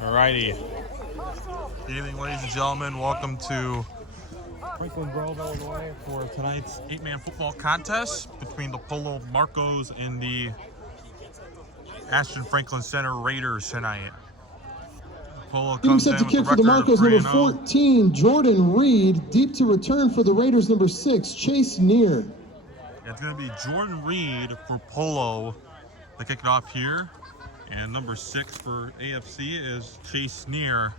Alrighty. Good evening, ladies and gentlemen. Welcome to Franklin Grove, Illinois for tonight's 8-man football contest between the Polo Marcos and the Ashton-Franklin Center Raiders tonight. Polo comes in set to with kick for the Marcos, number 14, Jordan Reed. Deep to return for the Raiders, number 6, Chase Neer. It's going to be Jordan Reed for Polo to kick it off here. And number 6 for AFC is Chase Neer.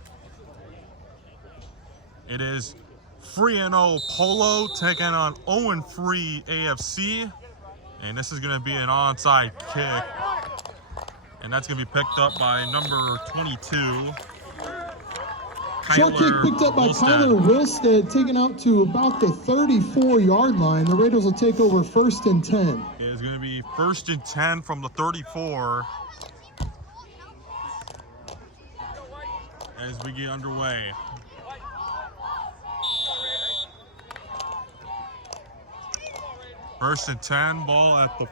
It is 3-0 Polo taking on 0-3 AFC. And this is going to be an onside kick. And that's going to be picked up by number 22. Short kick picked up by Kyler Wilstead, taken out to about the 34-yard line. The Raiders will take over 1st and 10. It is going to be 1st and 10 from the 34 as we get underway. First and 10, ball at the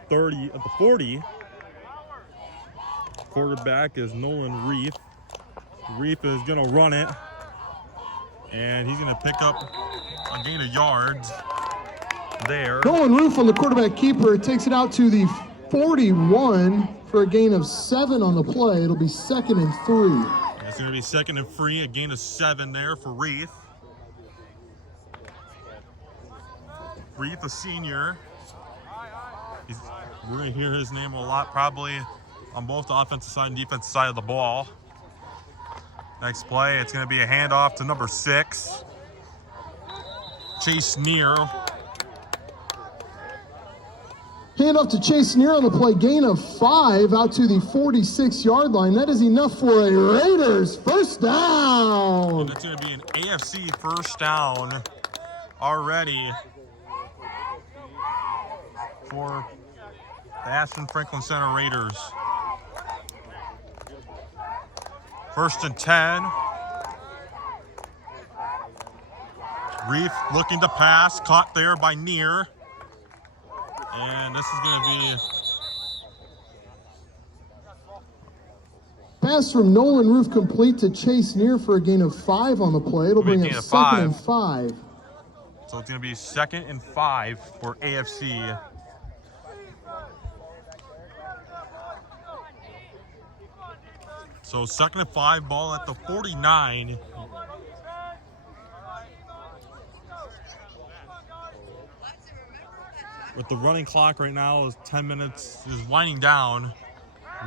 40. Quarterback is Nolan Reef. Reef is going to run it, and he's going to pick up a gain of yards there. Nolan Reef on the quarterback keeper takes it out to the 41 for a gain of 7 on the play. It'll be 2nd and 3. It's going to be 2nd and 3, a gain of 7 there for Reef. Reef, a senior. We're going to hear his name a lot probably on both the offensive side and defensive side of the ball. Next play, it's going to be a handoff to number 6, Chase Neer. Handoff to Chase Neer on the play, gain of 5 out to the 46-yard line. That is enough for a Raiders first down. And that's going to be an AFC first down already for the Ashton-Franklin Center Raiders. 1st and 10. Reef looking to pass, caught there by Neer. And this is going to be pass from Nolan Reef complete to Chase Neer for a gain of 5 on the play. It'll bring up 2nd and 5. So it's going to be 2nd and 5 for AFC. So 2nd and 5, ball at the 49. With the running clock right now is 10 minutes, is winding down.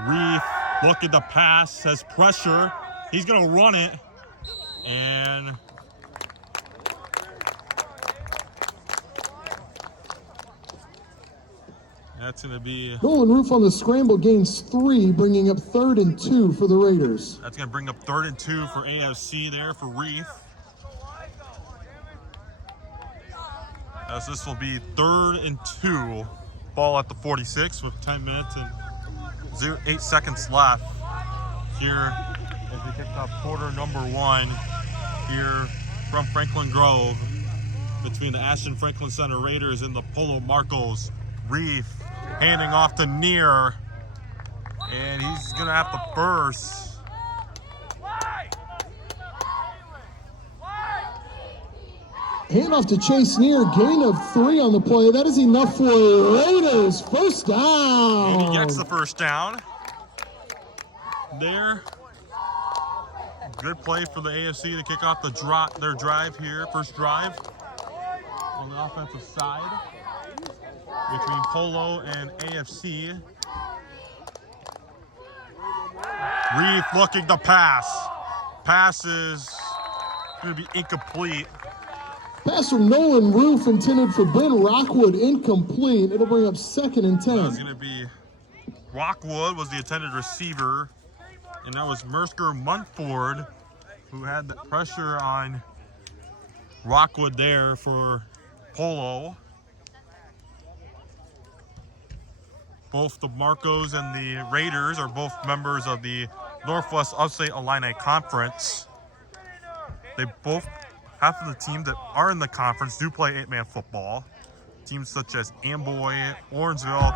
Reef looking to pass, has pressure. He's going to run it. And that's going to be Nolan Reef on the scramble, gains 3, bringing up 3rd and 2 for the Raiders. That's going to bring up 3rd and 2 for AFC there for Reef. As this will be 3rd and 2, ball at the 46 with 10 minutes and 8 seconds left. Here, as we kick off quarter number 1 here from Franklin Grove between the Ashton-Franklin Center Raiders and the Polo Marcos. Reef handing off to Neer, and he's going to have to burst. Handoff to Chase Neer, gain of 3 on the play. That is enough for Raiders first down. And he gets the first down there. Good play for the AFC to kick off their drive here, first drive on the offensive side between Polo and AFC. Reef looking to pass. Pass is going to be incomplete. Pass from Nolan Reef intended for Ben Rockwood, incomplete. It'll bring up 2nd and 10. That was going to be Rockwood was the intended receiver, and that was Mersker Munford who had the pressure on Rockwood there for Polo. Both the Marcos and the Raiders are both members of the Northwest Upstate Illini Conference. They both, half of the teams that are in the conference do play 8-man football. Teams such as Amboy, Orangeville.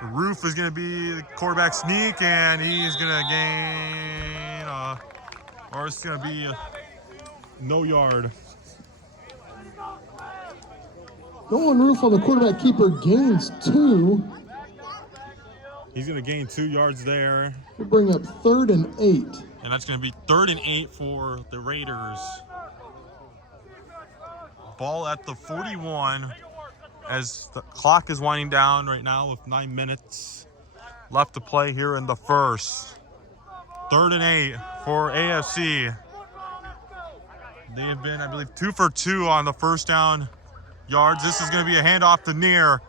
The Roof is going to be the quarterback sneak, and he's going to gain or it's going to be no yard. Nolan Roof on the quarterback keeper gains 2. He's going to gain 2 yards there. We'll bring up 3rd and 8. And that's going to be 3rd and 8 for the Raiders. Ball at the 41 as the clock is winding down right now with 9 minutes left to play here in the first. 3rd and 8 for AFC. They have been, I believe, 2 for 2 on the first down yards. This is going to be a handoff to Near.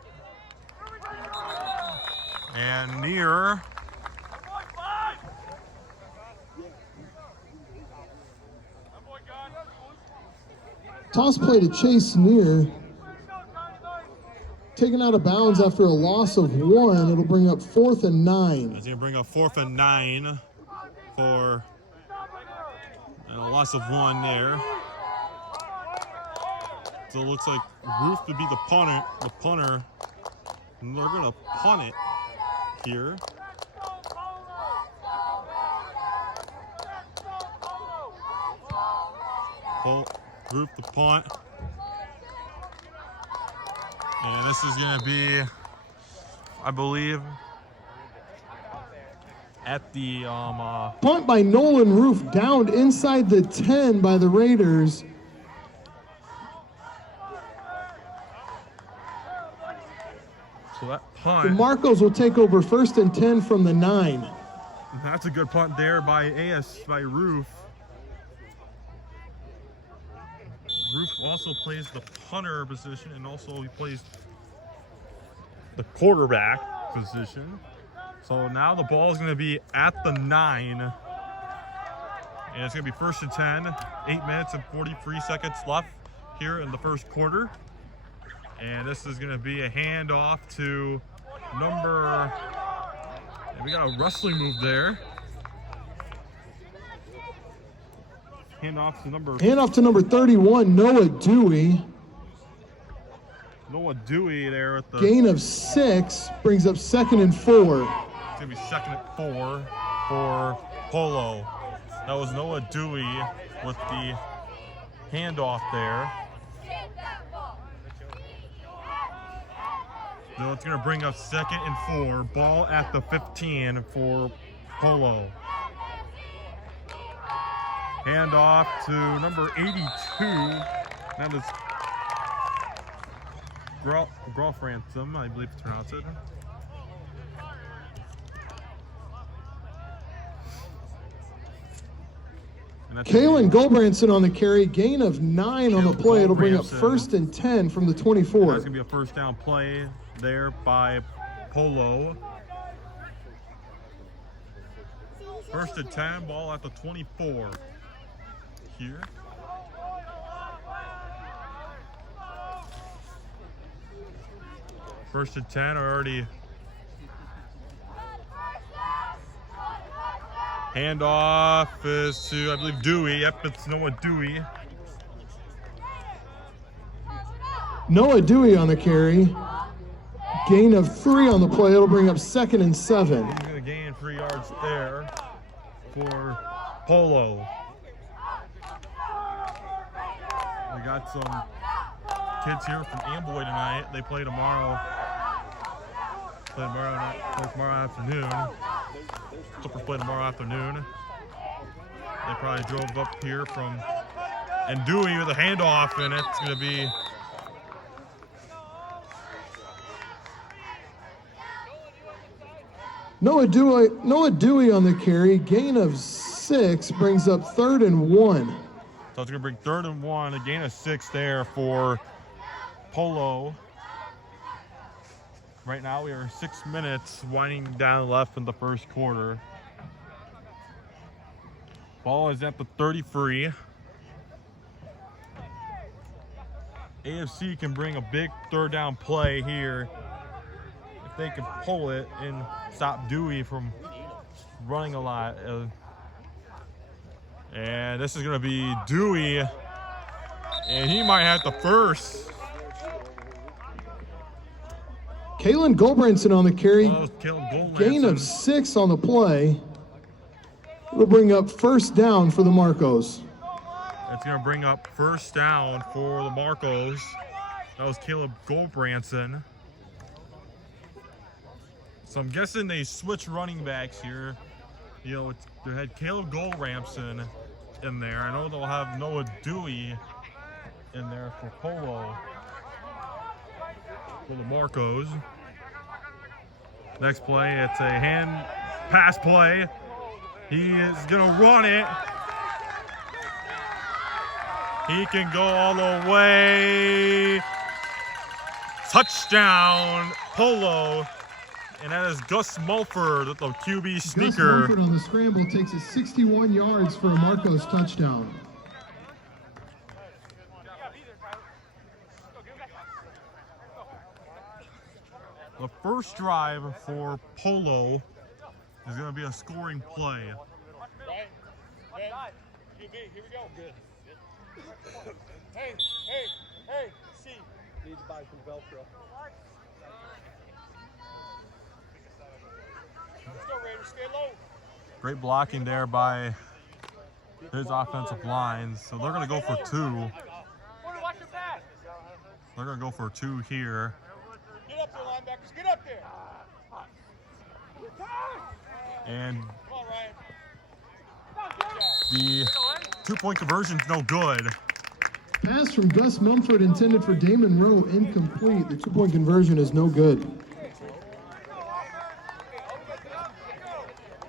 And Near toss play to Chase Near. Taken out of bounds after a loss of 1. It'll bring up 4th and 9. That's going to bring up 4th and 9 for a loss of 1 there. So it looks like Roof to be the punter. And they're going to punt it here. Roof the punt. And this is going to be, I believe, at the punt by Nolan Roof, downed inside the 10 by the Raiders. So that punt. The Marcos will take over 1st and 10 from the 9. That's a good punt there by Roof. Roof also plays the punter position, and also he plays the quarterback position. So now the ball is going to be at the 9. And it's going to be 1st and 10. 8 minutes and 43 seconds left here in the first quarter. And this is going to be a handoff to we got a wrestling move there. Handoff to number 31, Noah Dewey. Noah Dewey there at the gain of 6, brings up 2nd and 4. It's going to be 2nd and 4 for Polo. That was Noah Dewey with the handoff there. So it's going to bring up 2nd and 4. Ball at the 15 for Polo. Handoff to number 82. That is Groff Ransom, I believe to pronounce it. Kalen Goldbranson on the carry, gain of 9 on the play. It'll bring up 1st and 10 from the 24. That's going to be a first down play there by Polo. 1st and 10, ball at the 24 here. First and 10 already. Handoff is to, I believe, Dewey. Yep, it's Noah Dewey. Noah Dewey on the carry. Gain of 3 on the play. It'll bring up 2nd and 7. He's going to gain 3 yards there for Polo. We got some kids here from Amboy tonight. They play tomorrow. Tomorrow afternoon. Clippers play tomorrow afternoon. They probably drove up here from, and Dewey with a handoff, and it's going to be Noah Dewey on the carry, gain of 6, brings up 3rd and 1. So it's going to bring 3rd and 1, a gain of 6 there for Polo. Right now we are 6 minutes winding down left in the first quarter. Ball is at the 33. AFC can bring a big 3rd down play here if they can pull it and stop Dewey from running a lot. And this is going to be Dewey, and he might have the first. Kalen Goldbranson on the carry, Oh, gain of 6 on the play. It'll bring up first down for the Marcos. It's going to bring up first down for the Marcos. That was Caleb Goldbranson. So I'm guessing they switch running backs here. You know, they had Caleb Goldbranson in there. I know they'll have Noah Dewey in there for Polo for the Marcos. Next play, it's a hand pass play. He is gonna run it. He can go all the way. Touchdown, Polo. And that is Gus Mulford with the QB sneaker. Gus Mulford on the scramble takes it 61 yards for a Marcos touchdown. The first drive for Polo is going to be a scoring play. Here we go. Good. Hey, C. Need to buy some Velcro. Let's go, Raiders. Stay low. Great blocking there by his offensive line. So they're going to go for two. Watch your pass. They're going to go for two here. Get up there, linebackers. Get up there. And Come on, Ryan. the two-point conversion is no good. Pass from Gus Mumford intended for Damon Rowe, incomplete. The two-point conversion is no good.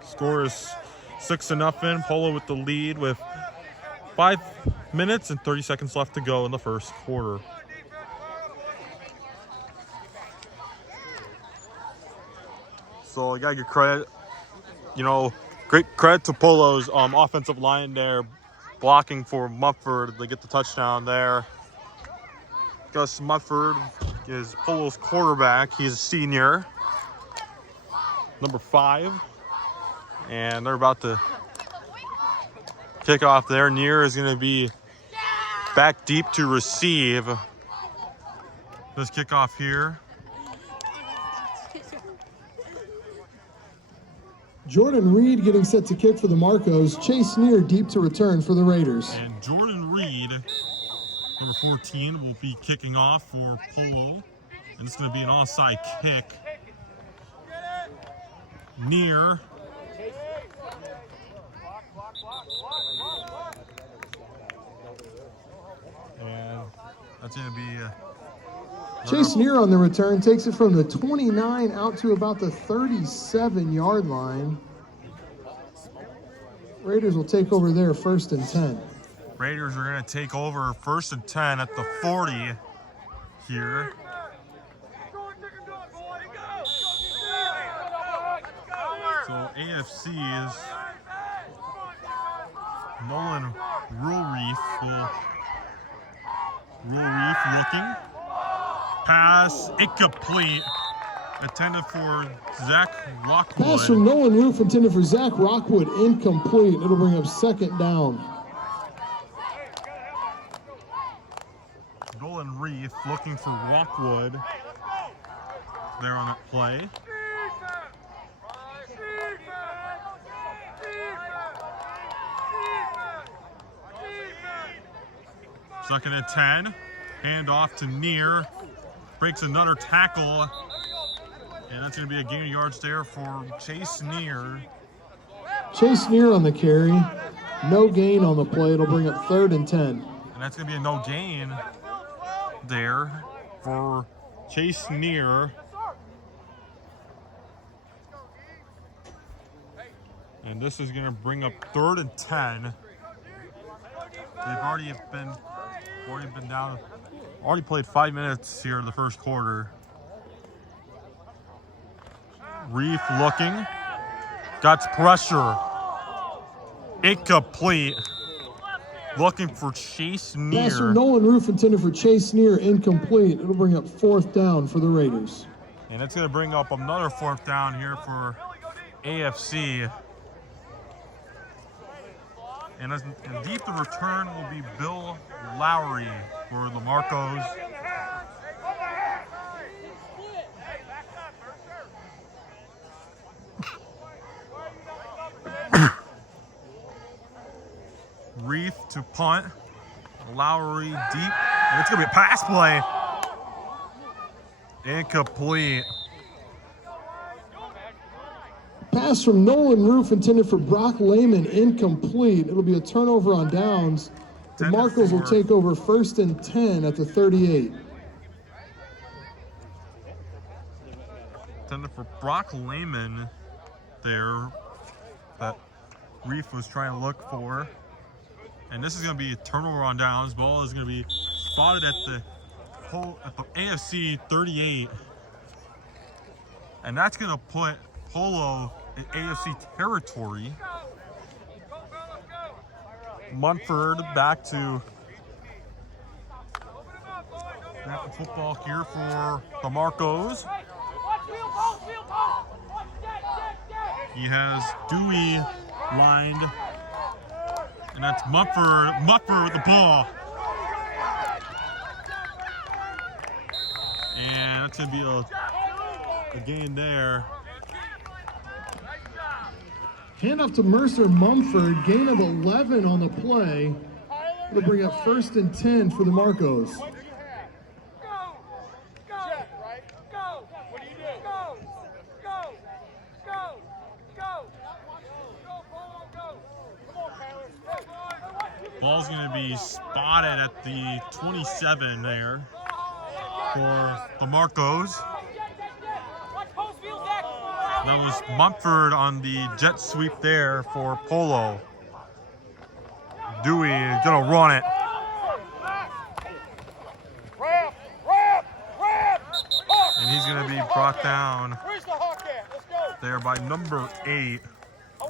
Score is 6-0. Polo with the lead with 5 minutes and 30 seconds left to go in the first quarter. So I gotta give credit, great credit to Polo's offensive line there, blocking for Mumford. They get the touchdown there. Gus Mumford is Polo's quarterback. He's a senior, number 5. And they're about to kick off there. Near is going to be back deep to receive this kickoff here. Jordan Reed getting set to kick for the Marcos. Chase Neer deep to return for the Raiders. And Jordan Reed, number 14, will be kicking off for Polo. And it's going to be an onside kick. Near. And that's going to be Chase Neer on the return takes it from the 29 out to about the 37-yard line. Raiders will take over there 1st and 10. Raiders are going to take over 1st and 10 at the 40 here. So AFC is Nolan Rulreef looking. Pass incomplete. Intended for Zach Rockwood. Pass from Nolan Roof intended for Zach Rockwood, incomplete. It'll bring up 2nd down. Nolan Reef looking for Rockwood there on that play. Second and 10. Hand off to Near. Breaks another tackle. And that's going to be a gain of yards there for Chase Near. Chase Neer on the carry. No gain on the play. It'll bring up 3rd and 10. And that's going to be a no gain there for Chase Near. And this is going to bring up 3rd and 10. They've already been down. Already played 5 minutes here in the first quarter. Reef looking. Got pressure. Incomplete. Looking for Chase Near. Pass from Nolan Roof intended for Chase Neer, incomplete. It'll bring up 4th down for the Raiders. And it's going to bring up another 4th down here for AFC. And deep the return will be Bill Lowry for the Marcos. Reef to punt. Lowry deep. And it's going to be a pass play. Incomplete. Pass from Nolan Roof intended for Brock Lehman, incomplete. It'll be a turnover on downs. The Marcos will take over 1st and 10 at the 38. Intended for Brock Lehman there that Reef was trying to look for. And this is going to be a turnover on downs. Ball is going to be spotted at the AFC 38. And that's going to put Polo in AFC territory. Munford back to football here for the Marcos. He has Dewey lined, and that's Muffer with the ball. And that's going to be a gain there. Handoff to Mercer Mumford, gain of 11 on the play. It'll bring up 1st and 10 for the Marcos. Ball's going to be spotted at the 27 there for the Marcos. That was Mumford on the jet sweep there for Polo. Dewey is going to run it. And he's going to be brought down there by number 8,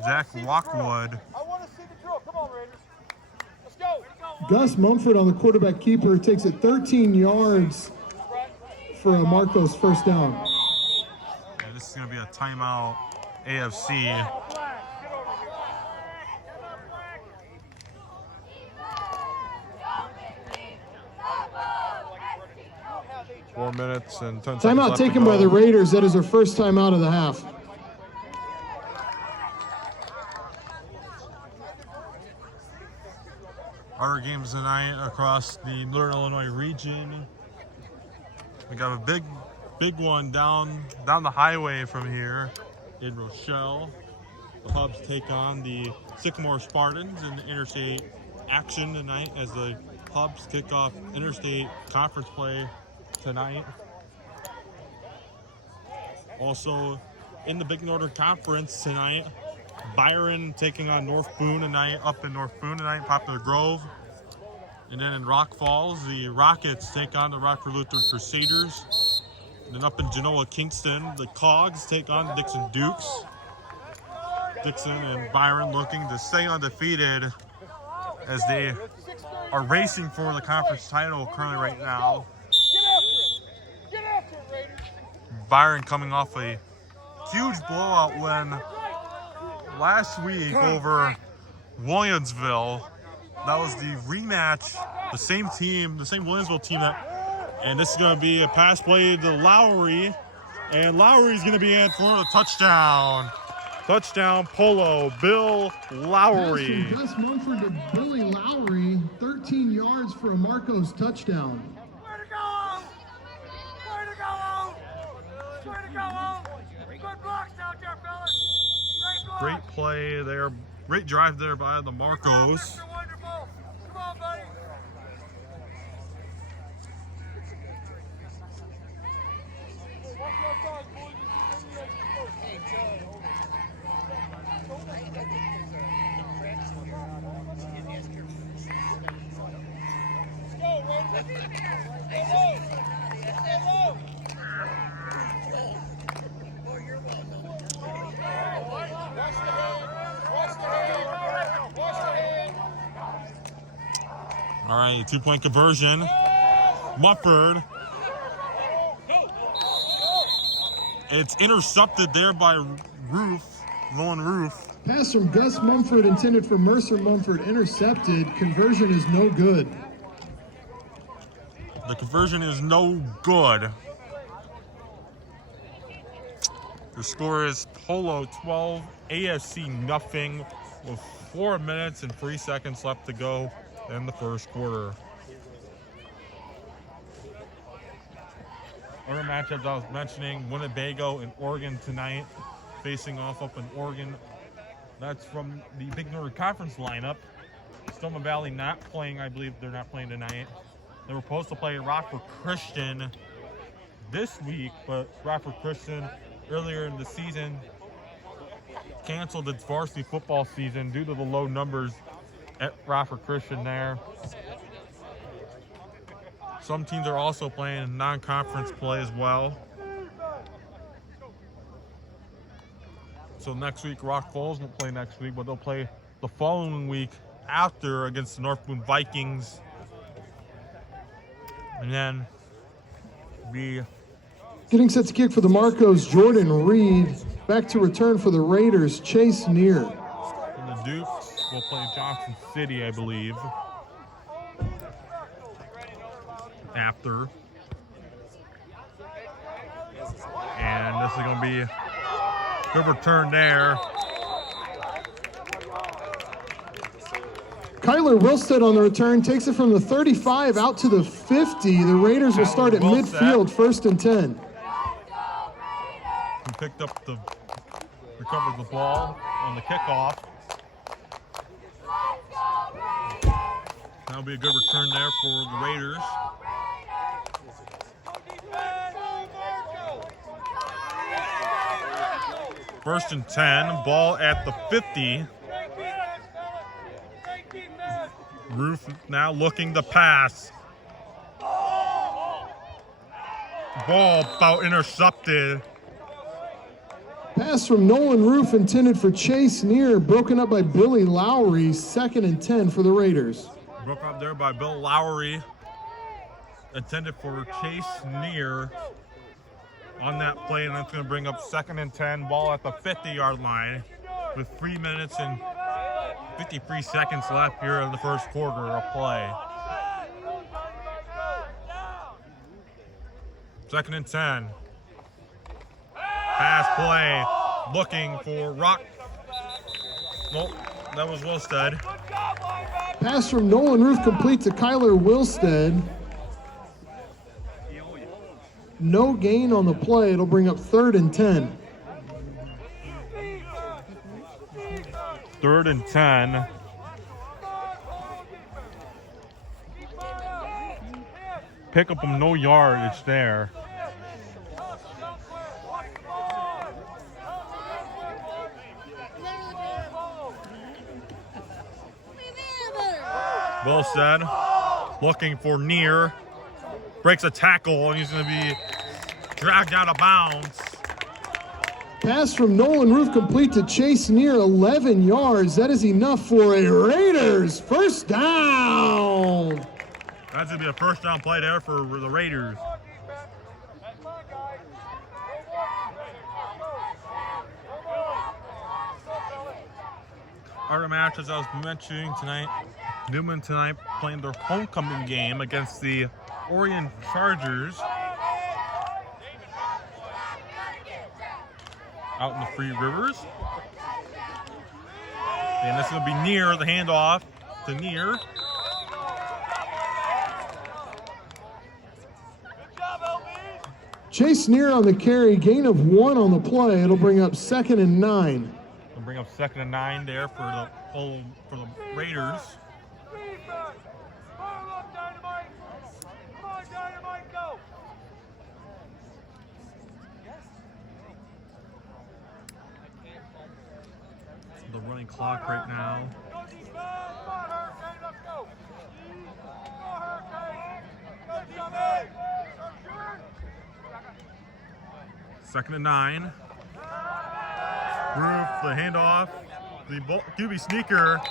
Zach Lockwood. Gus Mumford on the quarterback keeper takes it 13 yards for a Marcos 1st down. And this is going to be a timeout, AFC. Four minutes and 10 seconds Timeout left to taken go. by the Raiders. That is their first timeout of the half. Other games tonight across the Northern Illinois region. We got a big one down the highway from here in Rochelle. The Hubs take on the Sycamore Spartans in the interstate action tonight as the Hubs kick off interstate conference play tonight. Also in the Big Northern Conference tonight, Byron taking on North Boone tonight, up in North Boone tonight, Poplar Grove. And then in Rock Falls, the Rockets take on the Rockford Lutheran Crusaders. And then up in Genoa, Kingston, the Cogs take on the Dixon Dukes. Dixon and Byron looking to stay undefeated as they are racing for the conference title currently right now. Byron coming off a huge blowout win last week over Williamsville. That was the rematch, the same team, the same Williamsville team and this is going to be a pass play to Lowry, and Lowry's going to be in for a touchdown. Touchdown, Polo, Bill Lowry. Pass from Gus Mumford to Billy Lowry, 13 yards for a Marcos touchdown. Way to go! Way to go! Way to go! Good blocks out there, fellas. Great play there. Great drive there by the Marcos. You're wonderful. Come on, buddy. Watch your outside, boys. Hey, Joe. Let's go, Raiders. Stay low. Stay low. Watch the head. Watch the head. Watch the head. All right, 2-point conversion. Mufford. It's intercepted there by Lone Roof. Pass from Gus Mumford intended for Mercer Mumford, intercepted. Conversion is no good. The conversion is no good. The score is Polo 12, ASC nothing. with 4 minutes and 3 seconds left to go in the first quarter. Other matchups I was mentioning, Winnebago and Oregon tonight, facing off up in Oregon. That's from the Big Northern Conference lineup. Stoma Valley not playing, I believe they're not playing tonight. They were supposed to play Rockford Christian this week, but Rockford Christian earlier in the season canceled its varsity football season due to the low numbers at Rockford Christian there. Some teams are also playing non-conference play as well. So next week, Rock Falls won't play next week, but they'll play the following week after against the North Boone Vikings. And then getting set to kick for the Marcos, Jordan Reed. Back to return for the Raiders, Chase Neer. And the Dukes will play Johnson City, I believe, after. And this is going to be a good return there. Kyler Wilstead on the return takes it from the 35 out to the 50. The Raiders will start at midfield, 1st and 10. He recovered the ball on the kickoff. That'll be a good return there for the Raiders. First and 10, ball at the 50. Roof now looking to pass. Ball about intercepted. Pass from Nolan Roof intended for Chase Neer, broken up by Billy Lowry, 2nd and 10 for the Raiders. Broken up there by Bill Lowry, intended for Chase Neer on that play, and that's going to bring up 2nd and 10, ball at the 50-yard line with 3 minutes and 53 seconds left here in the first quarter of play. 2nd and 10. Pass play, looking for Rock. Nope, that was Wilstead. Pass from Nolan Roof complete to Kyler Wilstead. No gain on the play. It'll bring up 3rd and 10. 3rd and 10. Pick up them, no yardage there. Wilstead looking for Neer. Breaks a tackle, and he's going to be dragged out of bounds. Pass from Nolan Roof complete to Chase Neer, 11 yards. That is enough for a Raiders first down. That's going to be a first down play there for the Raiders. Other matches I was mentioning tonight, Newman tonight playing their homecoming game against the Oregon Chargers out in the Free Rivers. And this is going to be Neer, the handoff to Neer. Chase Neer on the carry, gain of 1 on the play. It'll bring up 2nd and 9. It'll bring up 2nd and 9 there for the Raiders. The running clock right now. 2nd and 9. Roof, the handoff, the QB sneaker.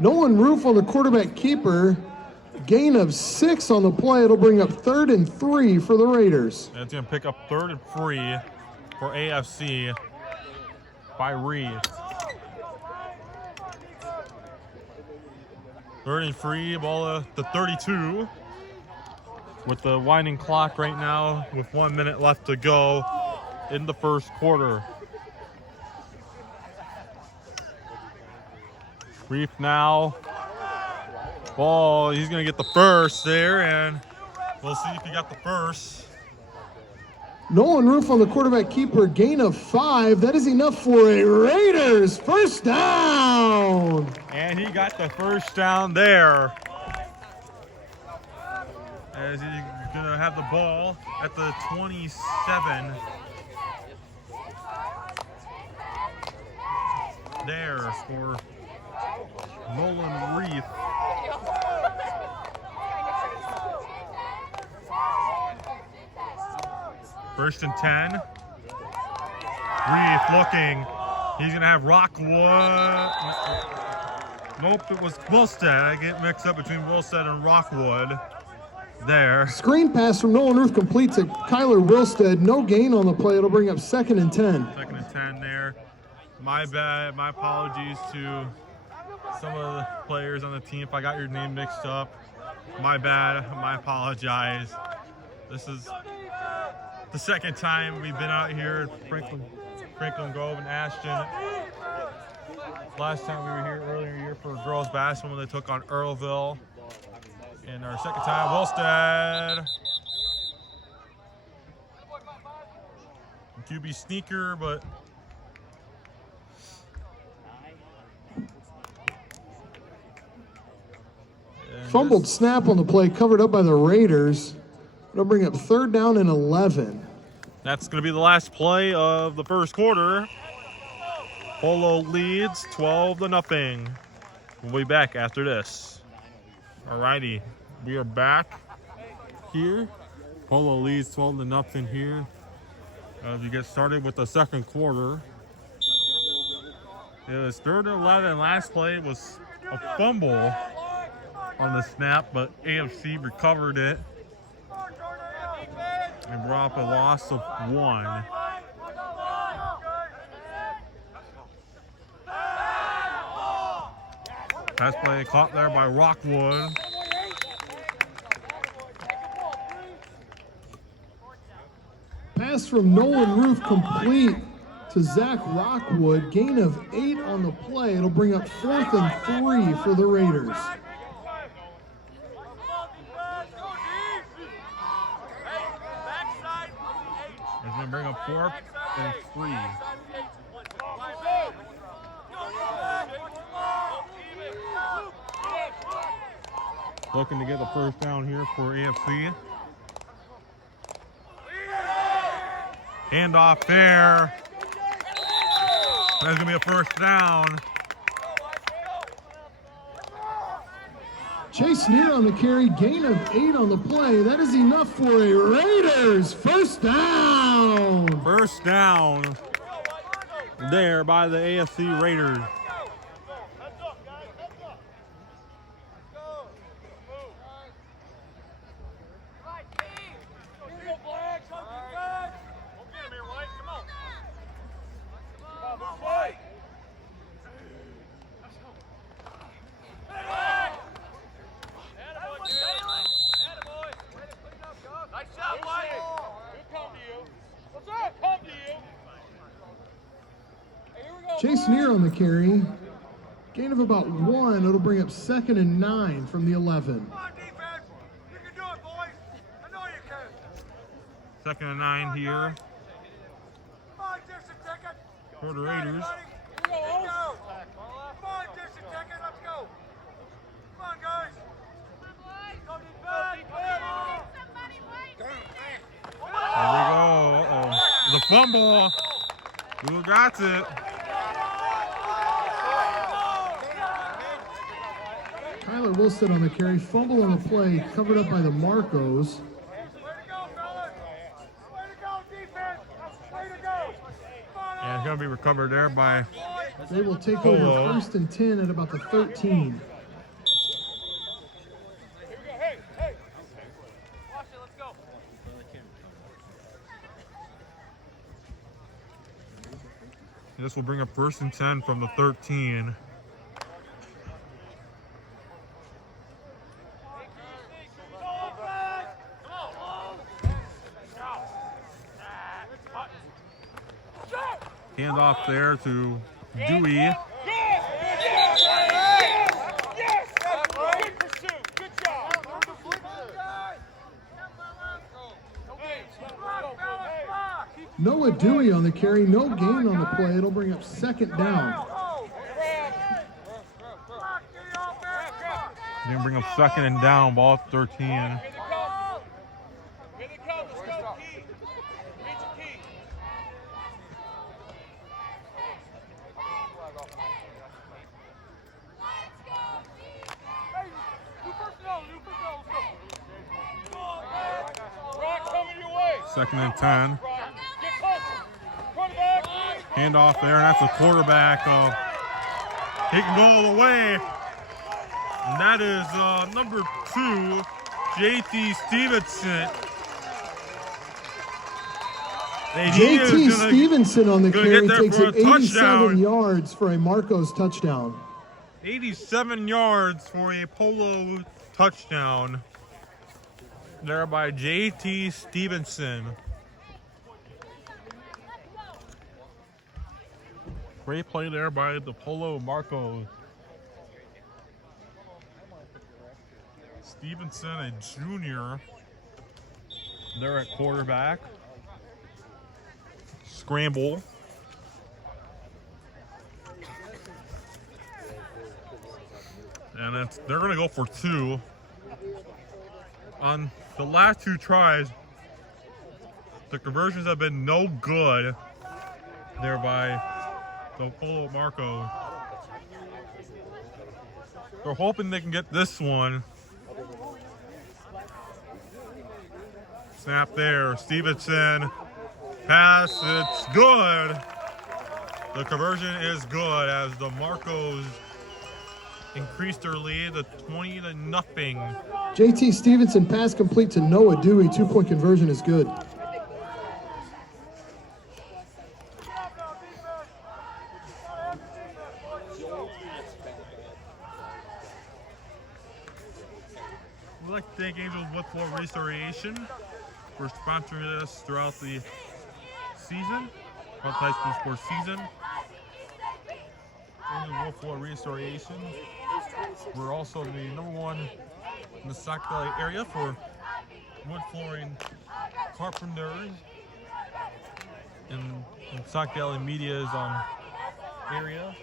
Nolan Roof on the quarterback keeper. Gain of 6 on the play. It'll bring up 3rd and 3 for the Raiders. And it's going to pick up 3rd and 3 for AFC by Reed. 3rd and 3, ball at the 32. With the winding clock right now, with 1 minute left to go. in the first quarter. Reef now. Ball, he's going to get the first there, and we'll see if he got the first. Nolan Roof on the quarterback keeper, gain of 5. That is enough for a Raiders first down. And he got the first down there. As he's going to have the ball at the 27. There for Nolan Reef. First and 10. Reef looking. He's going to have Rockwood. Nope, it was Wilstead. I get mixed up between Wilstead and Rockwood there. Screen pass from Nolan Roof complete to Kyler Wilstead. No gain on the play. It'll bring up 2nd and 10. 2nd and 10 there. My bad. My apologies to some of the players on the team if I got your name mixed up. My bad. I apologize. This is the second time we've been out here at Franklin Grove and Ashton. Last time we were here earlier in the year for girls basketball when they took on Earlville. And our second time, Wilstead. QB sneaker, but Fumbled snap on the play, covered up by the Raiders. It'll bring up 3rd down and 11. That's going to be the last play of the first quarter. Polo leads 12-0. We'll be back after this. Alrighty, we are back here. Polo leads 12-0 here. As we get started with the second quarter. It was 3rd and 11. Last play was a fumble on the snap, but AFC recovered it and brought up a loss of 1. Pass play caught there by Rockwood. Pass from Nolan Roof complete to Zach Rockwood. Gain of 8 on the play. It'll bring up 4th and 3 for the Raiders. It's going to bring up 4th and 3. Looking to get the first down here for AFC. Handoff there. That's going to be a first down. Chase Neer on the carry, gain of 8 on the play. That is enough for a Raiders first down. First down there by the AFC Raiders. Chase Neer on the carry, gain of about 1. It'll bring up 2nd and 9 from the 11. Come on, defense. You can do it, boys. I know you can. 2nd and 9 here Come on, Dixon Ticket. for the Raiders. Let's go. Come on, Dixon Ticket. Let's go. Come on, guys. Go defense. There we go. Uh-oh. The fumble. Who got it? Kyler Wilstead on the carry, fumble on the play, covered up by the Marcos. Way to go, fellas. Way to go, defense. Way to go. Come on, And it's going to be recovered there by They will take Polo. over 1st and 10 at about the 13. Hey. Watch it. Let's go. This will bring up 1st and 10 from the 13. Hand off there to Dewey. Noah Dewey on the carry, no gain on the play. It'll bring up second down. Gonna bring up second and down, ball at 13. Second and 10. Hand off there, and that's the quarterback. He can go all the way. And that is number 2, JT Stevenson. And he is JT Stevenson on the carry there takes for a it 87 touchdown. yards for a Marcos touchdown. 87 yards for a Polo touchdown. There by JT Stevenson. Great play there by the Polo Marcos. Stevenson, a junior, there at quarterback. Scramble. And they're going to go for 2. On the last 2 tries, the conversions have been no good there by the Polo Marco. They're hoping they can get this one. Snap there, Stevenson. Pass, it's good. The conversion is good as the Marcos increased their lead to 20-0. JT Stevenson pass complete to Noah Dewey. 2-point conversion is good. We'd like to thank Angels Woodfloor Restoration for sponsoring us throughout the season, throughout the high school sports season. Angels Woodfloor Restoration. We're also the #1 in the Sac Valley area for wood flooring carpenters. And Sac Valley Media's area.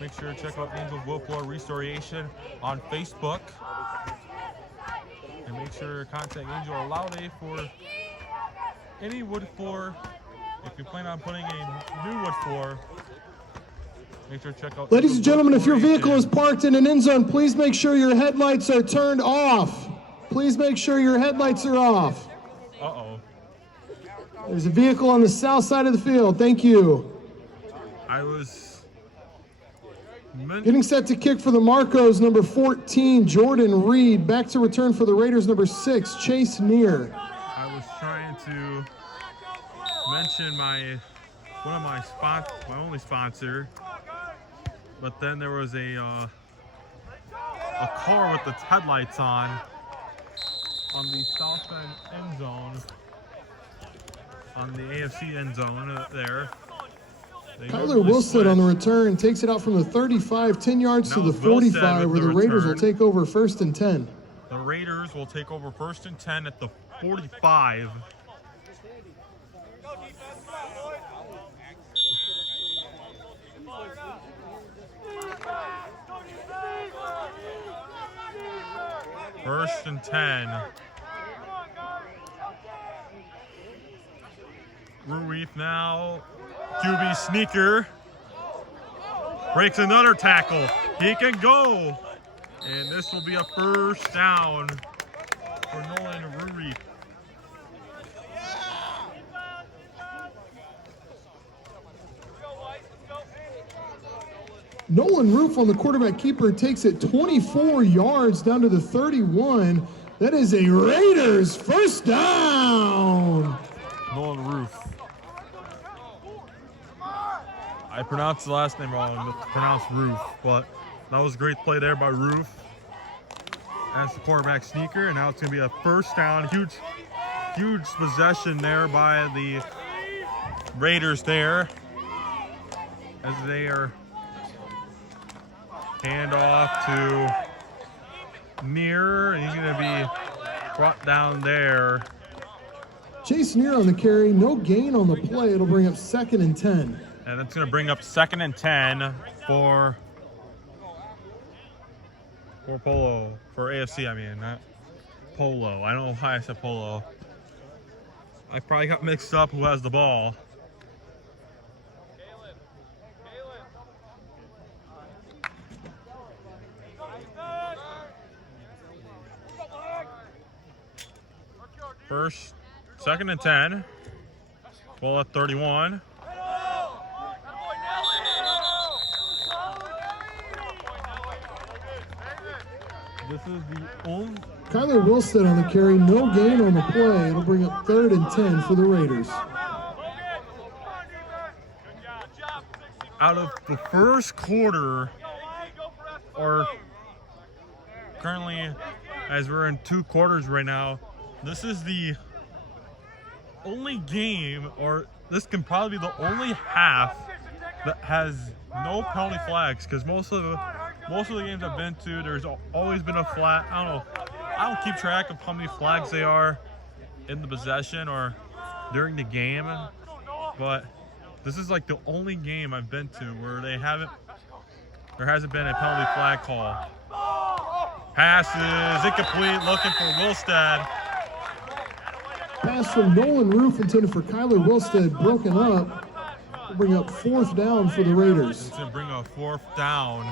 Make sure to check out Angels Woodfloor Restoration on Facebook. And make sure to contact Angel Alaude for any wood floor. If you plan on putting a new wood floor, make sure to check out. Ladies and gentlemen, if your vehicle is parked in an end zone, please make sure your headlights are turned off. Please make sure your headlights are off. Uh-oh. There's a vehicle on the south side of the field. Thank you. I was Getting set to kick for the Marcos, number 14, Jordan Reed. Back to return for the Raiders, number 6, Chase Neer. I was trying to mention my only sponsor, but then there was a car with its headlights on the south end zone, on the AFC end zone there. Tyler Wilson on the return takes it out from the 35, 10 yards to the 45, where the Raiders will take over 1st and 10. The Raiders will take over 1st and 10 at the 45. First and 10. Ruiz now. QB sneaker. Breaks another tackle. He can go. And this will be a 1st down for Nolan Ruiz. Nolan Roof on the quarterback keeper takes it 24 yards down to the 31. That is a Raiders 1st down. Nolan Roof. I pronounced the last name wrong, it's pronounced Roof, but that was a great play there by Roof. That's the quarterback sneaker, and now it's going to be a 1st down. Huge possession there by the Raiders there as they are hand off to Near. He's going to be brought down there. Chase Near on the carry, no gain on the play. It'll bring up 2nd and 10. And that's going to bring up 2nd and 10 for Polo, for AFC, I mean, not Polo. I don't know why I said Polo. I probably got mixed up who has the ball. First, 2nd and 10. Ball at 31. This is the only. Kyler Wilstead on the carry, no gain on the play. It'll bring up 3rd and 10 for the Raiders. Out of the first quarter, or currently, as we're in 2 quarters right now, this is the only game, or this can probably be the only half that has no penalty flags, because most of the games I've been to, there's always been a flag. I don't keep track of how many flags they are in the possession or during the game, but this is like the only game I've been to where there hasn't been a penalty flag call. Passes incomplete, looking for Wilstead. Pass from Nolan Roof intended for Kyler Wilstead, broken up. Will bring up 4th down for the Raiders. It's going to bring a 4th down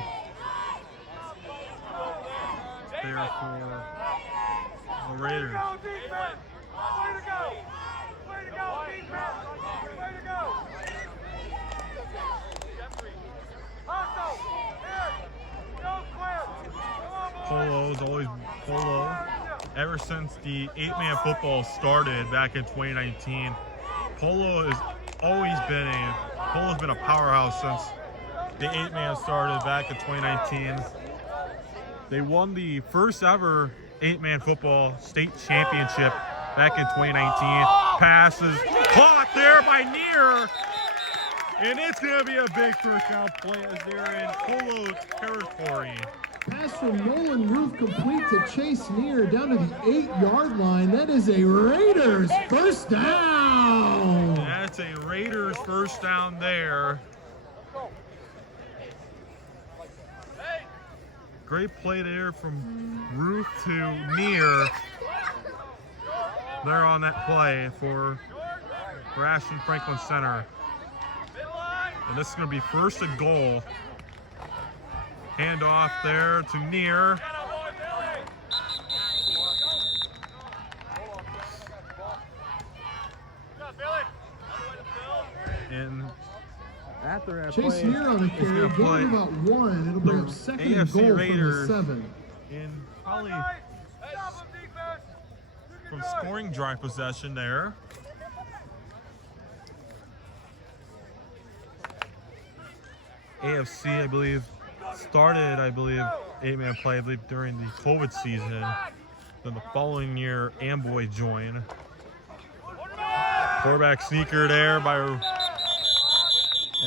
there for the Raiders. Polo's always Polo. Ever since the 8-man football started back in 2019, Polo's been a powerhouse since the 8-man started back in 2019. They won the first ever 8-man football state championship back in 2019. Passes caught there by Near, and it's going to be a big first down play as they're in Polo territory. Pass from Nolan Roof complete to Chase Near down to the 8-yard line. That is a Raiders first down. That's a Raiders first down there. Great play there from Roof to Near. They're on that play for Ashton-Franklin Center. And this is going to be 1st and goal. Hand off there to Near. And after that Chase Near on the carry, gain about 1. It'll bring up 2nd and AFC goal Raiders from the 7. in probably from scoring drive possession there. AFC, I believe, started, 8-man play, during the COVID season. Then the following year, Amboy joined. Quarterback sneaker there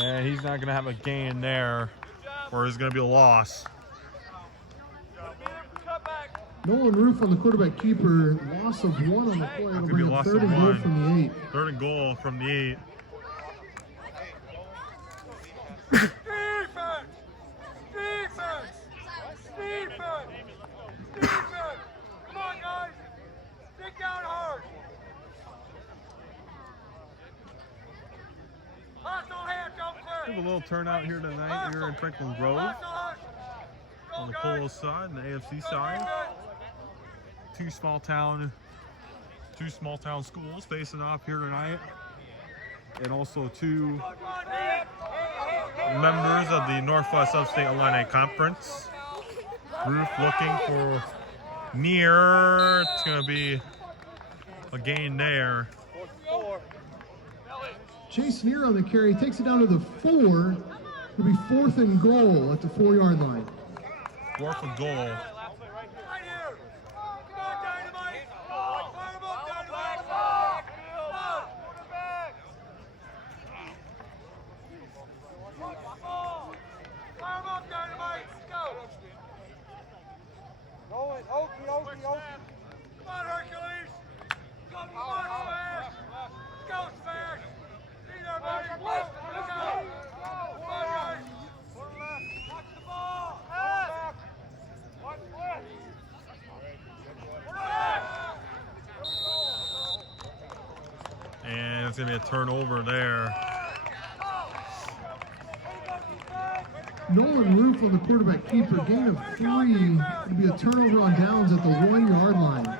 and he's not going to have a gain there, or it's going to be a loss. Nolan Roof on the quarterback keeper, loss of 1 on the play. It'll bring up 3rd and goal from the 8. 3rd and goal from the 8. Come on, guys. Dig down hard. Hustle, hands, don't clear. We have a little turnout here tonight here in Franklin Grove on the Polo side and the AFC side. Two small town schools facing off here tonight, and also 2 members of the Northwest Upstate Illini Conference. Roof looking for Near. It's going to be a gain there. Chase Near on the carry, takes it down to the 4. It'll be 4th and goal at the 4-yard line. 4th and goal. going to be a turnover there. Nolan Roof on the quarterback keeper, gain of 3. It'll be a turnover on downs at the 1 yard line.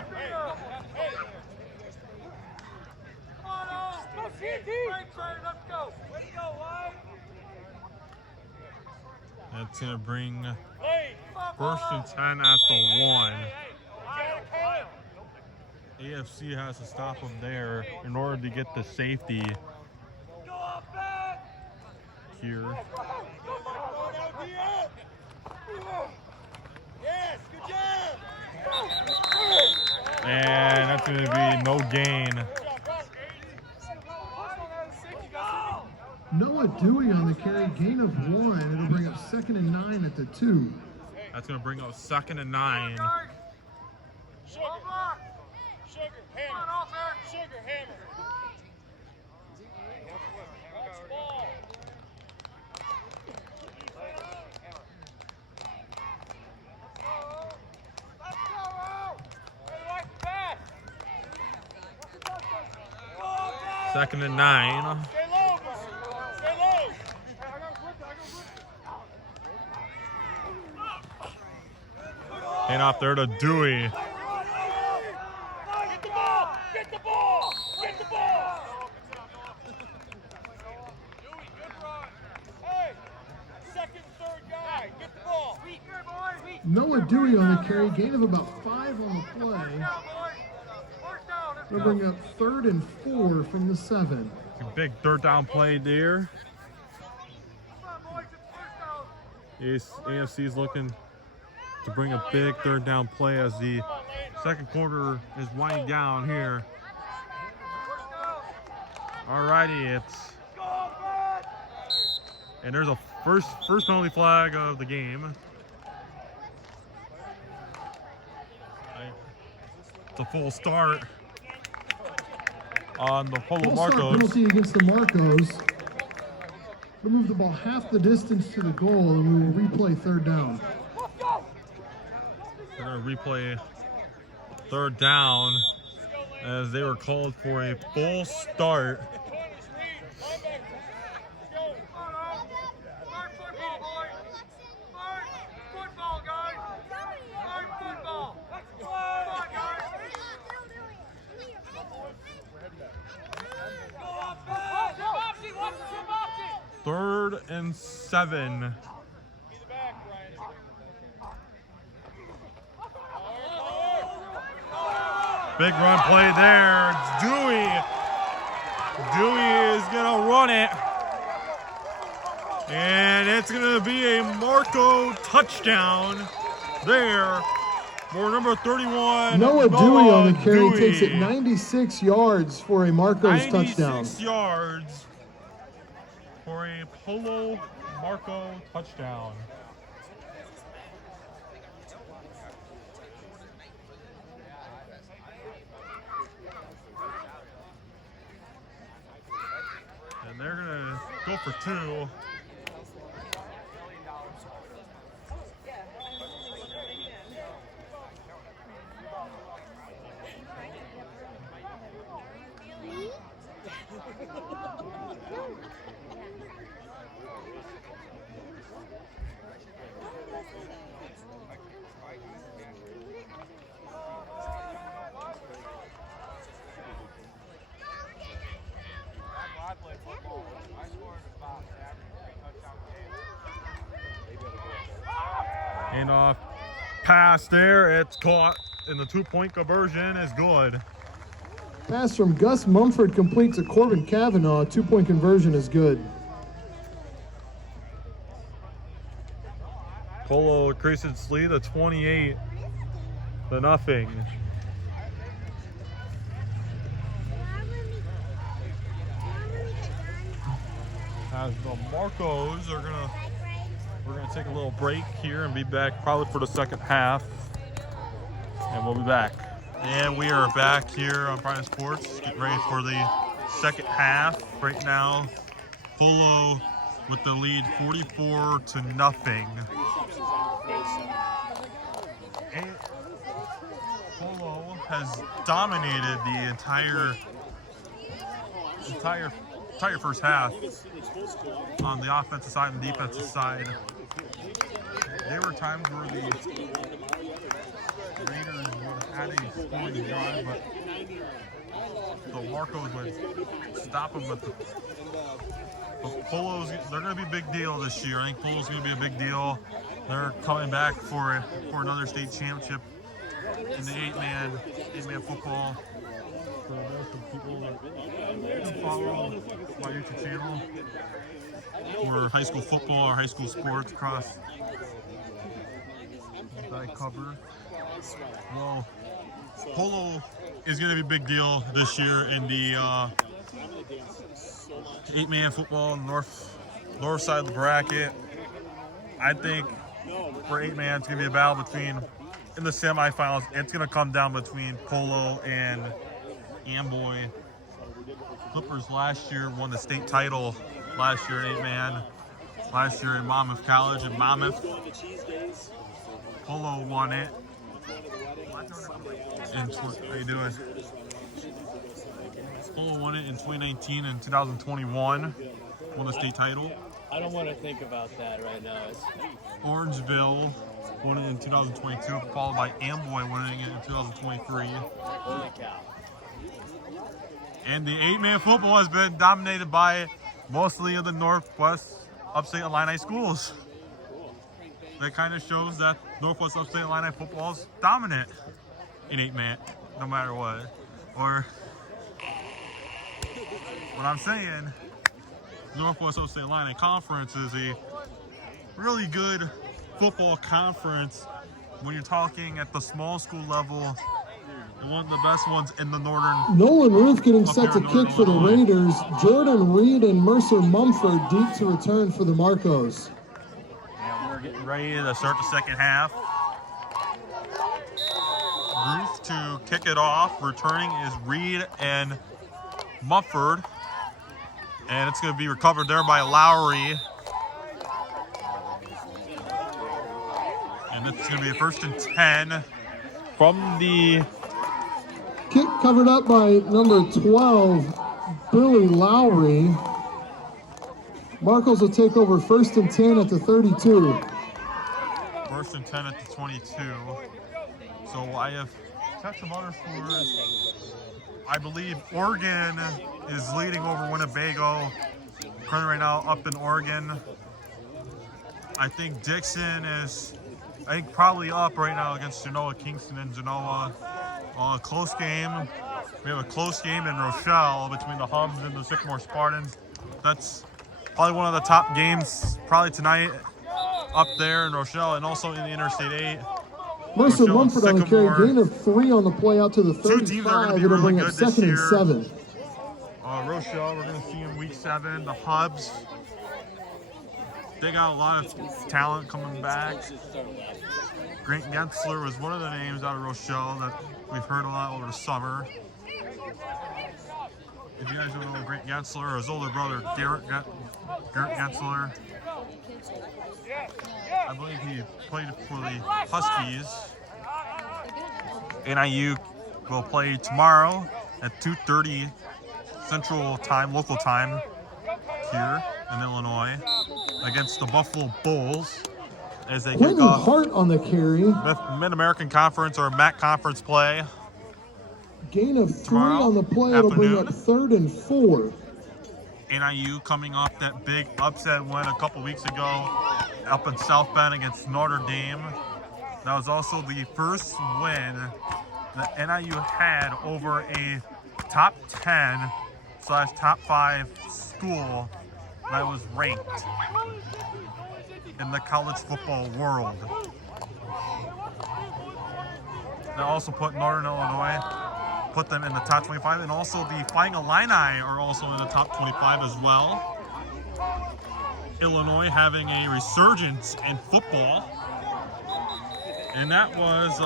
That's going to bring 1st and 10 at the 1. AFC has to stop them there in order to get the safety here. And that's going to be no gain. Noah Dewey on the carry, gain of 1. It'll bring up 2nd and 9 at the 2. That's going to bring up 2nd and 9. Second and 9. And off there to Dewey. Get the ball! Get the ball! Get the ball! Dewey, good run. Hey, 2nd, 3rd guy, get the ball. Sweet, good boy. Noah Dewey on the carry, gain of about 5 on the play. It'll bring up 3rd and 4 from the 7. A big 3rd down play there. AFC is looking to bring a big 3rd down play as the 2nd quarter is winding down here. Alrighty, and there's a first penalty flag of the game. It's a full start on the Polo Full start Marcos. penalty against the Marcos. We'll move the ball half the distance to the goal, and we will replay 3rd down. We're going to replay 3rd down as they were called for a full start. Third and 7. Big run play there. It's Dewey. Dewey is going to run it. And it's going to be a Marco touchdown there for number 31. Noah Dewey on the carry Dewey. takes it 96 yards for a Marcos touchdown. 96 yards for a Polo Marco touchdown. And they're going to go for 2. Handoff pass there, it's caught, and the 2-point conversion is good. Pass from Gus Mumford complete to Corbin Cavanaugh. 2-point conversion is good. Polo increases its lead to 28-0. As the Marcos are we're gonna take a little break here and be back probably for the second half, and we'll be back. And we are back here on Prime Sports, getting ready for the second half. Right now, Polo with the lead 44-0. And Polo has dominated the entire entire first half on the offensive side and defensive side. There were times where the Raiders would have had a scoring drive, but the Marcos would stop them with the Polo's. They're going to be a big deal this year. I think Polo's going to be a big deal. They're coming back for another state championship in the eight-man football. So there's some people that can follow my YouTube channel for high school football or high school sports across that I cover. Well, Polo is going to be a big deal this year in the eight-man football, north side of the bracket. I think for eight-man, it's going to be a battle between, in the semifinals, it's going to come down between Polo and Amboy. Clippers last year won the state title last year in eight-man. Last year in Monmouth College in Monmouth. Polo won it. How you doing? Polo won it in 2019 and 2021. Won the state title. I don't want to think about that right now. Orangeville won it in 2022, followed by Amboy winning it in 2023. Holy cow. And the eight-man football has been dominated by mostly of the Northwest Upstate Illini schools. That kind of shows that Northwest Upstate Illini football is dominant in eight-man, no matter what. Or what I'm saying, Northwest Upstate Illini Conference is a really good football conference when you're talking at the small school level. One of the best ones in the northern. Nolan Roof getting set to kick for the Raiders. Jordan Reed and Mercer Mumford deep to return for the Marcos. And we're getting ready to start the second half. Roof to kick it off. Returning is Reed and Mumford. And it's going to be recovered there by Lowry. And it's going to be a 1st and 10 from the... Kick covered up by number 12, Billy Lowry. Marcos will take over 1st and 10 at the 32. 1st and 10 at the 22. So I have checked some other scores. I believe Oregon is leading over Winnebago. Currently right now up in Oregon. I think Dixon is, probably up right now against Genoa Kingston and Genoa. A close game. We have a close game in Rochelle between the Hubs and the Sycamore Spartans. That's probably one of the top games probably tonight up there in Rochelle and also in the Interstate 8. Mercer Mumford on the carry, gain of 3 on the play out to the 35. Two teams are going to be It'll really bring good up this 2nd year. and 7. Rochelle, we're going to see in week 7. The Hubs, they got a lot of talent coming back. Grant Gensler was one of the names out of Rochelle that we've heard a lot over the summer. If you guys don't know Grant Gensler or his older brother, Garrett Gensler, I believe he played for the Huskies. NIU will play tomorrow at 2:30 Central Time, local time, here in Illinois, against the Buffalo Bulls as they kick Quentin off Hart on the carry. Mid-American Conference or MAC Conference play. Gain of 3 Tomorrow on the play. It'll bring up afternoon. 3rd and 4. NIU coming off that big upset win a couple weeks ago up in South Bend against Notre Dame. That was also the first win that NIU had over a top 10/top 5 school that was ranked in the college football world. They also put Northern Illinois, put them in the top 25, and also the Fighting Illini are also in the top 25 as well. Illinois having a resurgence in football. And that was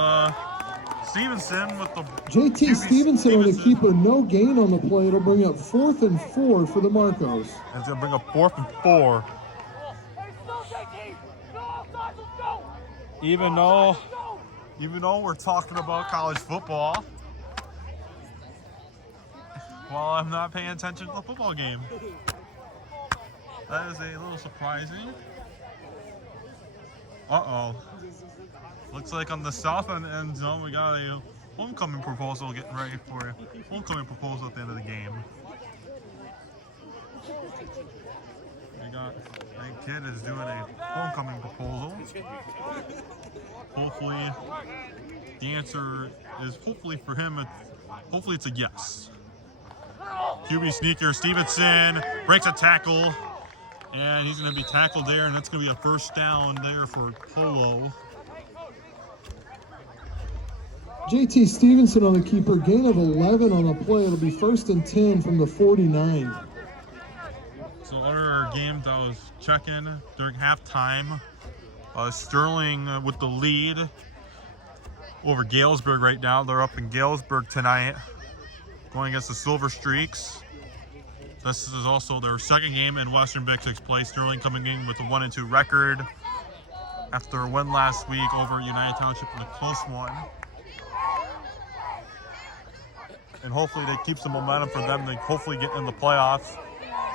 Stevenson with the JT Stevenson on the keeper, no gain on the play. It'll bring up 4th and 4 for the Marcos. And it's going to bring up 4th and 4. Even though we're talking about college football, while I'm not paying attention to the football game. That is a little surprising. Uh-oh. Looks like on the south end zone we got a homecoming proposal getting ready for you. Homecoming proposal at the end of the game. We got that kid is doing a homecoming proposal. Hopefully the answer is hopefully for him. Hopefully it's a yes. QB sneaker Stevenson breaks a tackle, and he's going to be tackled there, and that's going to be a first down there for Polo. JT Stevenson on the keeper, gain of 11 on the play. It'll be 1st and 10 from the 49. So other game that I was checking during halftime, Sterling with the lead over Galesburg right now. They're up in Galesburg tonight, going against the Silver Streaks. This is also their second game in Western Big 6 play. Sterling coming in with a 1-2 record after a win last week over United Township in a close one. And hopefully that keeps the momentum for them to hopefully get in the playoffs.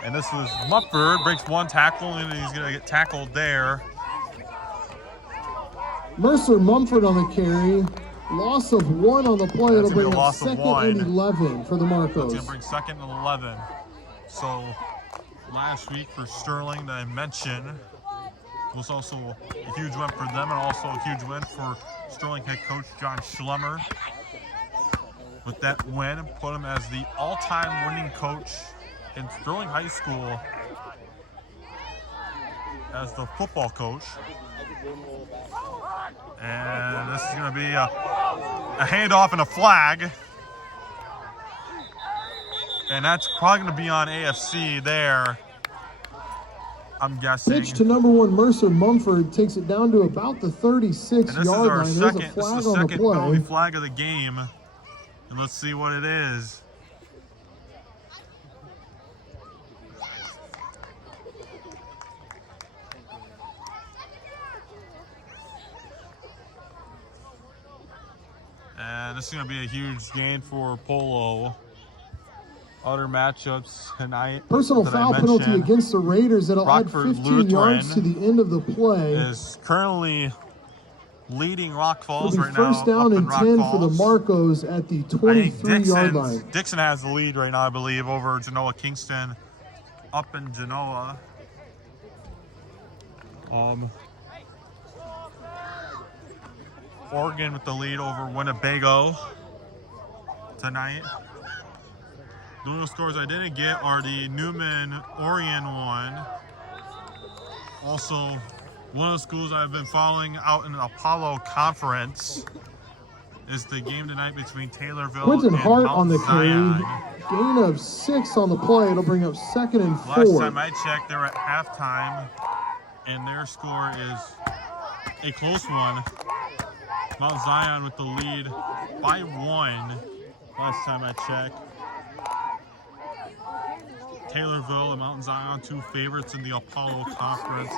And this is Mumford, breaks one tackle, and he's going to get tackled there. Mercer Mumford on the carry. Loss of 1 on the play. It'll bring up 2nd and 11 for the Marcos. That's going to bring 2nd and 11. So last week for Sterling that I mentioned was also a huge win for them, and also a huge win for Sterling head coach John Schlemmer. With that win, put him as the all-time winning coach in Sterling High School as the football coach. And this is going to be a handoff and a flag. And that's probably going to be on AFC there, I'm guessing. Pitch to number 1, Mercer Mumford, takes it down to about the 36-yard line. There's a flag on the play. Penalty flag of the game. And let's see what it is. And this is going to be a huge gain for Polo. Other matchups tonight. Personal foul penalty against the Raiders that'll add 15 yards to the end of the play. Is currently leading Rock Falls right now. First down and 10 for the Marcos at the 23-yard line. Dixon has the lead right now, I believe, over Genoa Kingston up in Genoa. Oregon with the lead over Winnebago tonight. The only scores I didn't get are the Newman-Orion one. Also, one of the schools I've been following out in the Apollo Conference is the game tonight between Taylorville Quentin and Hart Mount on the Zion. carry. Gain of 6 on the play. It'll bring up 2nd and 4. Last time I checked, they're at halftime, and their score is a close one. Mount Zion with the lead by 1 last time I checked. Taylorville and Mount Zion, 2 favorites in the Apollo Conference.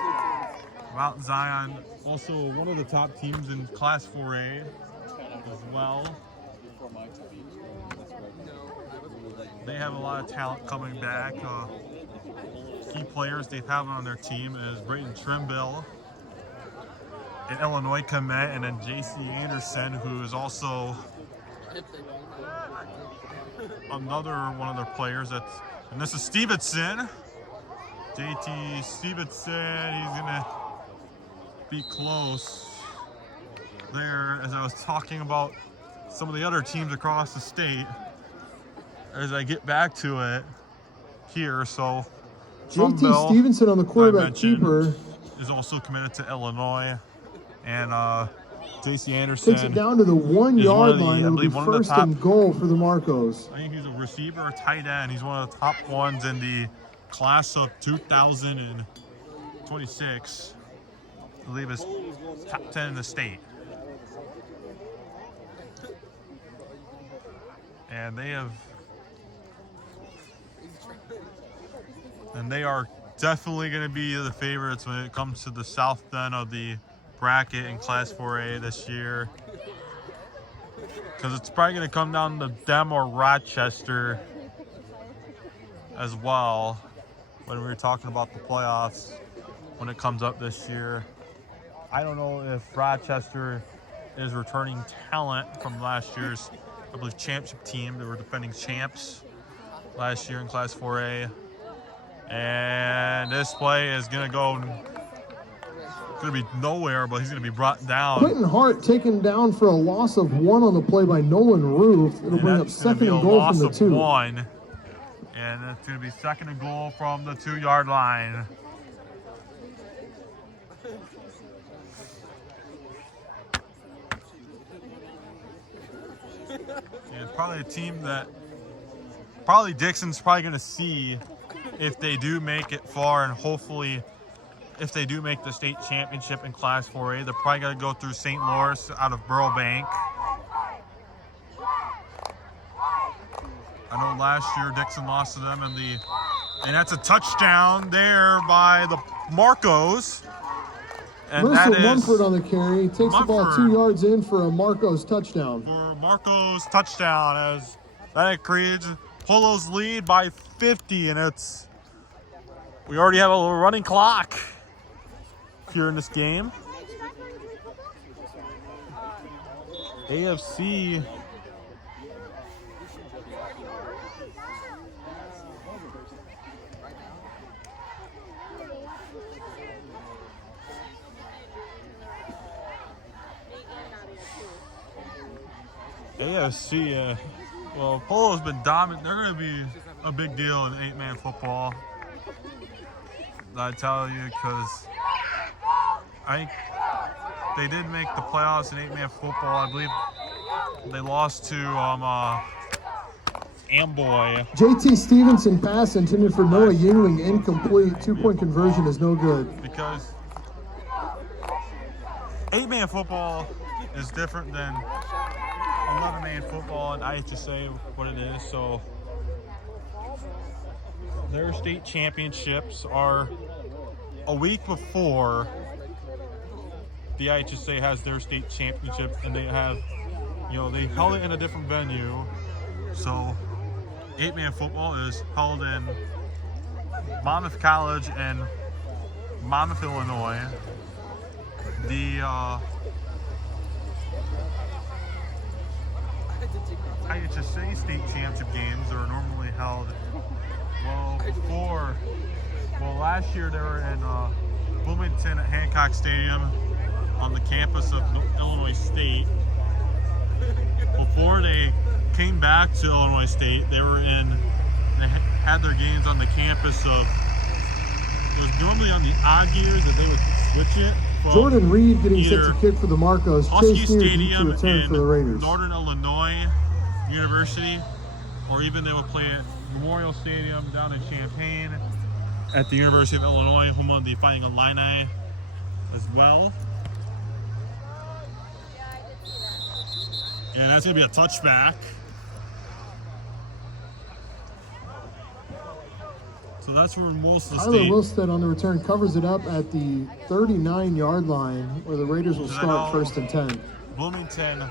Mount Zion, also one of the top teams in Class 4A as well. They have a lot of talent coming back. Key players they have on their team is Brayton Trimble, an Illinois commit, and then J.C. Anderson, who is also another one of their players. And this is Stevenson. JT Stevenson, he's gonna be close there as I was talking about some of the other teams across the state as I get back to it here. So JT Stevenson on the quarterback keeper is also committed to Illinois, and J.C. Anderson takes it down to the 1-yard line. It'll be 1st and goal for the Marcos. I think he's a receiver, a tight end. He's one of the top ones in the class of 2026. I believe it's top 10 in the state. And they are definitely going to be the favorites when it comes to the south end of the bracket in Class 4A this year, because it's probably going to come down to them or Rochester as well when we were talking about the playoffs when it comes up this year. I don't know if Rochester is returning talent from last year's, I believe, championship team. They were defending champs last year in Class 4A. And this play is going to be nowhere, but he's going to be brought down. Quentin Hart taken down for a loss of 1 on the play by Nolan Roof. It'll bring up second and goal from the 2. One. And it's going to be second and goal from the 2-yard line. And it's probably a team that Dixon's probably going to see if they do make it far, and hopefully if they do make the state championship in Class 4A, they're probably going to go through St. Louis out of Burrowbank. I know last year Dixon lost to them and that's a touchdown there by the Marcos. And Mercer that is Mumford on the carry. Takes the ball 2 yards in for a Marcos touchdown. For Marcos touchdown, as that creates Polo's lead by 50, and we already have a running clock here in this game. AFC well, Polo's been dominant. They're going to be a big deal in 8-man football. I tell you, because I think they did make the playoffs in 8-man football. I believe they lost to Amboy. JT Stevenson pass intended for Noah Yingling, incomplete. 2-point conversion is no good. Because 8-man football is different than 11-man football and IHSA, what it is. So their state championships are a week before the IHSA has their state championship, and they have, they held it in a different venue. So 8-man football is held in Monmouth College and Monmouth, Illinois. The IHSA state championship games are normally held, last year they were in Bloomington at Hancock Stadium on the campus of Illinois State. Before they came back to Illinois State, they had their games on the campus of, it was normally on the odd years that they would switch it. Jordan Reed getting set to kick for the Marcos. Husky Chase Neer Stadium to return for the Raiders. Northern Illinois University, or even they would play at Memorial Stadium down in Champaign at the University of Illinois, home of the Fighting Illini as well. Yeah, that's going to be a touchback. So that's where most of the Tyler state. Wilstead on the return covers it up at the 39-yard line, where the Raiders will start 1st and 10. Bloomington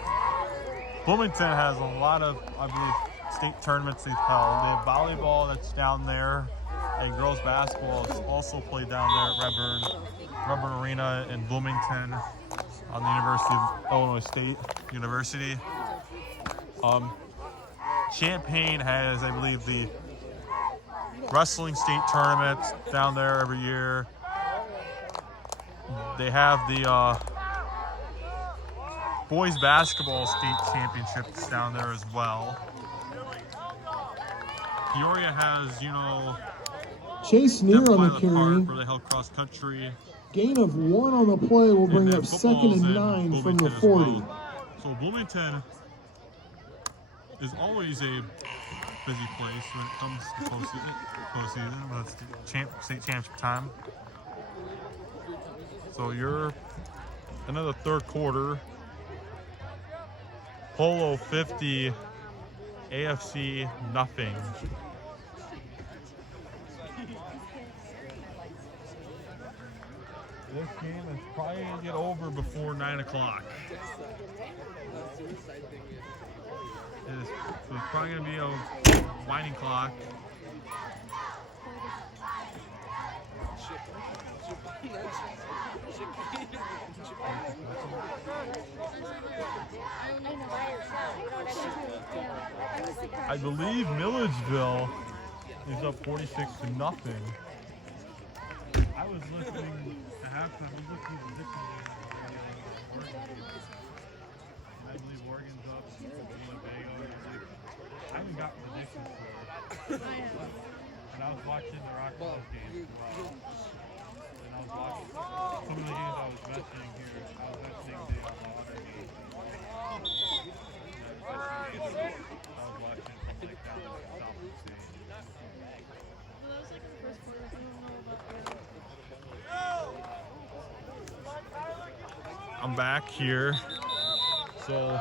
has a lot of, I believe, state tournaments they've held. They have volleyball that's down there, and girls basketball is also played down there at Redburn Arena in Bloomington on the University of Illinois State University. Champaign has, I believe, the wrestling state tournament down there every year. They have the boys basketball state championships down there as well. Peoria has, Chase Neer on the carry. where they held cross country. Gain of 1 on the play will bring And up then 2nd and football's 9 in from the Bloomington as 40. well. So Bloomington is always a busy place when it comes to postseason, but it's the state championship time. So you're another third quarter. Polo 50, AFC nothing. This game is probably going to get over before 9 o'clock. It's probably going to be a winding clock. I believe Milledgeville is up 46-0. I was listening to halftime. I was listening to this one. I believe Oregon's up. I haven't gotten the Dixon score. And I was watching the Rockets game as well. And I was watching some of the games I was mentioning here. I was mentioning the other game. I was watching something like that with South State. I'm back here. So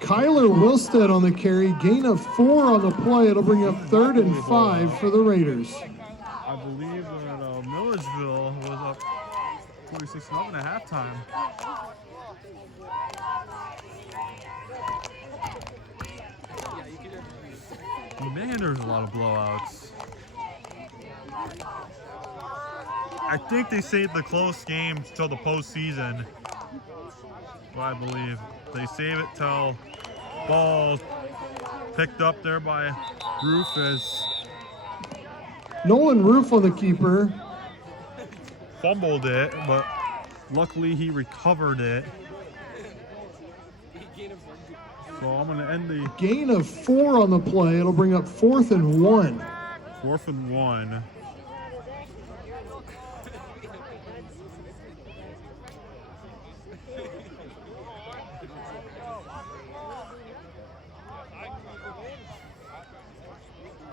Kyler Wilstead on the carry, gain of 4 on the play. It'll bring up 3rd and 5 for the Raiders. I believe that Milledgeville was up 46-0 at halftime. Man, there's a lot of blowouts. I think they saved the close games till the postseason. What I believe. They save it till ball picked up there by Rufus. Nolan Roof on the keeper. Fumbled it, but luckily he recovered it. So I'm going to end the Gain of 4 on the play. It'll bring up 4th and 1. 4th and 1.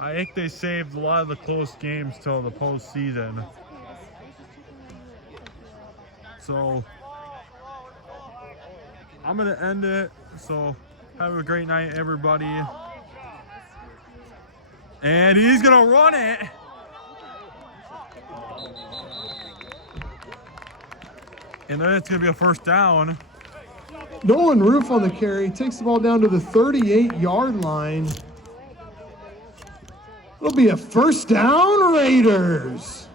I think they saved a lot of the close games till the postseason. So I'm going to end it. So have a great night, everybody. And he's going to run it. And then it's going to be a first down. Nolan Roof on the carry. Takes the ball down to the 38-yard line. It'll be a first down, Raiders.